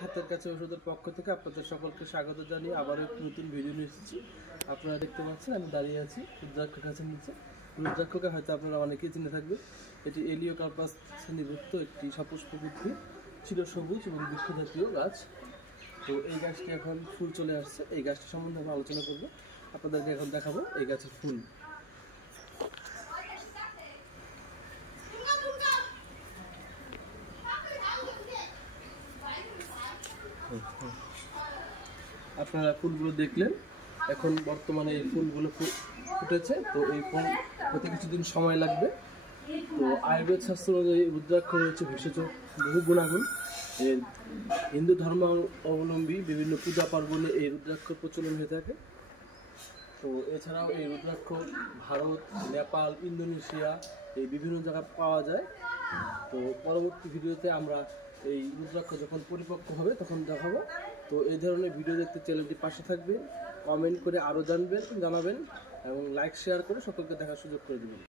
হাতের কাছে ওষুধের পক্ষ থেকে আপনাদের সকলকে স্বাগত জানিয়ে আবারও একটি নতুন ভিডিও নিয়ে এসেছি। আপনারা দেখতে পাচ্ছেন আমি দাঁড়িয়ে আছি রুদ্রাক্ষ গাছের নিচে। রুদ্রাক্ষকে হয়তো আপনারা অনেকেই চিনে থাকবে। এটি এলিওকার্পাস শ্রেণীভুক্ত একটি সপুষ্পক উদ্ভিদ, চিরসবুজ এবং বৃক্ষজাতীয় গাছ। তো এই গাছটি এখন ফুল চলে আসছে। এই গাছটি সম্বন্ধে আমরা আলোচনা করবো। আপনাদেরকে এখন দেখাবো এই গাছের ফুল। আপনারা ফুলগুলো দেখলেন, এখন বর্তমানে এই ফুলগুলো ফুটেছে। তো এই ফুল হতে কিছুদিন সময় লাগবে। তো আয়ুর্বেদ শাস্ত্র অনুযায়ী রুদ্রাক্ষ রয়েছে ভেষজ বহু গুণাগুণ। এর হিন্দু ধর্ম অবলম্বী বিভিন্ন পূজা পার্বণে এই রুদ্রাক্ষ প্রচলন হয়ে থাকে। তো এছাড়াও এই রুদ্রাক্ষ ভারত, নেপাল, ইন্দোনেশিয়া এই বিভিন্ন জায়গায় পাওয়া যায়। তো পরবর্তী ভিডিওতে আমরা এই রুদ্রাক্ষ যখন পরিপক্ক হবে তখন দেখাবো। তো এই ধরনের ভিডিও দেখতে চ্যানেলটির পাশে থাকবেন, কমেন্ট করে আরও জানাবেন এবং লাইক শেয়ার করে সকলকে দেখার সুযোগ করে দেবেন।